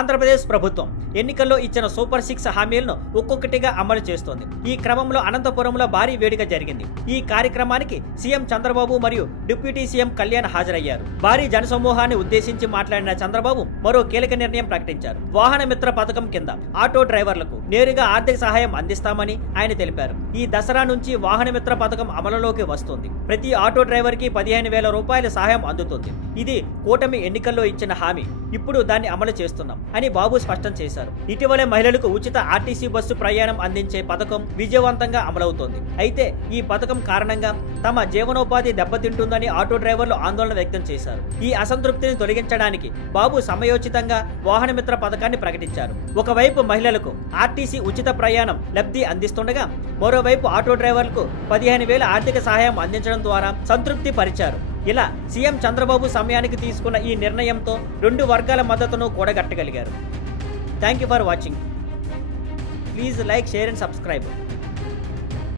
ఆంధ్రప్రదేశ్ ప్రభుత్వం ఎన్నికల్లో ఇచ్చిన సూపర్ 6 హామీలను ఒక్కొక్కటిగా అమలు చేస్తోంది. ఈ క్రమంలో అనంతపురంలో భారీ వేడుక జరిగింది. ఈ కార్యక్రమానికి సీఎం చంద్రబాబు మరియు డిప్యూటీ సీఎం కళ్యాణ్ హాజరయ్యారు. భారీ జనసమూహాన్ని ఉద్దేశించి మాట్లాడిన చంద్రబాబు మరో కీలక నిర్ణయం ప్రకటించారు. వాహన మిత్ర పథకం కింద ఆటో డ్రైవర్లకు నేరుగా ఆర్థిక సహాయం అందిస్తామని ఆయన తెలిపారు. ఈ దసరా నుంచి వాహన మిత్ర పథకం అమలులోకి వస్తుంది. ప్రతి ఆటో డ్రైవర్ కి 15,000 రూపాయల సహాయం అందుతుంది. ఇది కూటమి ఎన్నికల్లో ఇచ్చిన హామీ. ఇప్పుడు దాన్ని అమలు చేస్తున్నాం అని బాబు స్పష్టం చేశారు. ఇటీవలే మహిళలకు ఉచిత ఆర్టీసీ బస్సు ప్రయాణం అందించే పథకం విజయవంతంగా అమలవుతోంది. అయితే ఈ పథకం కారణంగా తమ జీవనోపాధి దెబ్బతింటుందని ఆటో డ్రైవర్లు ఆందోళన వ్యక్తం చేశారు. ఈ అసంతృప్తిని తొలగించడానికి బాబు సమయోచితంగా వాహన మిత్ర పథకాన్ని ప్రకటించారు. ఒకవైపు మహిళలకు ఆర్టీసీ ఉచిత ప్రయాణం లబ్ధి అందిస్తుండగా మరోవైపు ఆటో డ్రైవర్లకు 15,000 ఆర్థిక సహాయం అందించడం ద్వారా సంతృప్తి పరిచారు. ఇలా సీఎం చంద్రబాబు సమయానికి తీసుకున్న ఈ నిర్ణయంతో 2 వర్గాల మద్దతును కూడగట్టగలిగారు. Thank you for watching. Please like, share and subscribe.